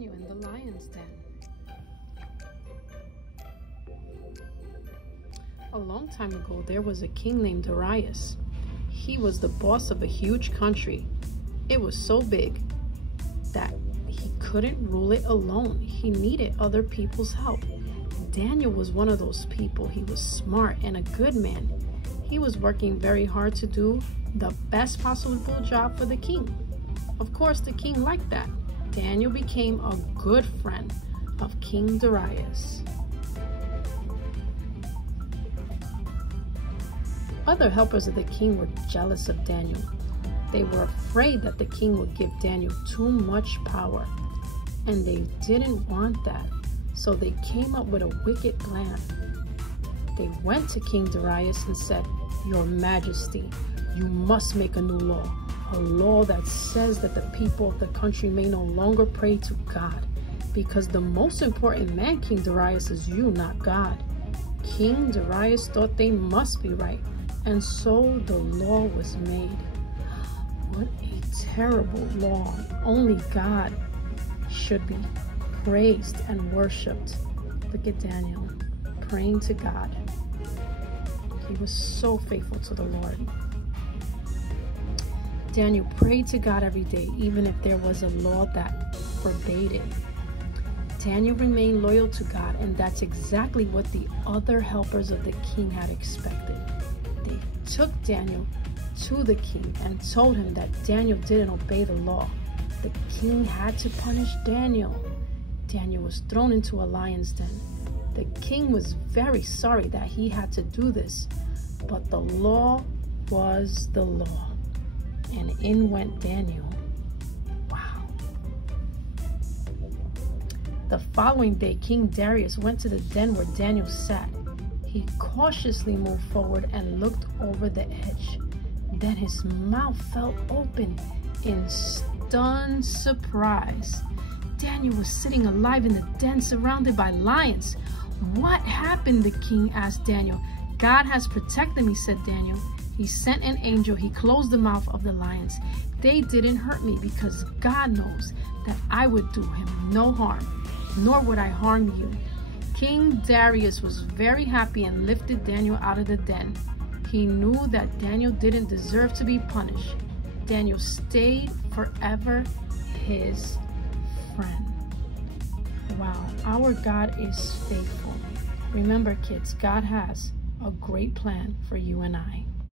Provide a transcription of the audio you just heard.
You in the lion's den. A long time ago, there was a king named Darius. He was the boss of a huge country. It was so big that he couldn't rule it alone. He needed other people's help. Daniel was one of those people. He was smart and a good man. He was working very hard to do the best possible job for the king. Of course, the king liked that. Daniel became a good friend of King Darius. Other helpers of the king were jealous of Daniel. They were afraid that the king would give Daniel too much power, and they didn't want that. So they came up with a wicked plan. They went to King Darius and said, "Your Majesty, you must make a new law. A law that says that the people of the country may no longer pray to God, because the most important man, King Darius, is you, not God." King Darius thought they must be right, and so the law was made. What a terrible law. Only God should be praised and worshipped. Look at Daniel praying to God. He was so faithful to the Lord. Daniel prayed to God every day, even if there was a law that forbade it. Daniel remained loyal to God, and that's exactly what the other helpers of the king had expected. They took Daniel to the king and told him that Daniel didn't obey the law. The king had to punish Daniel. Daniel was thrown into a lion's den. The king was very sorry that he had to do this, but the law was the law. And in went Daniel. Wow. The following day, King Darius went to the den where Daniel sat. He cautiously moved forward and looked over the edge. Then his mouth fell open in stunned surprise. Daniel was sitting alive in the den surrounded by lions. "What happened?" the king asked Daniel. "God has protected me," said Daniel. "He sent an angel. He closed the mouth of the lions. They didn't hurt me because God knows that I would do him no harm, nor would I harm you." King Darius was very happy and lifted Daniel out of the den. He knew that Daniel didn't deserve to be punished. Daniel stayed forever his friend. Wow, our God is faithful. Remember, kids, God has a great plan for you and I.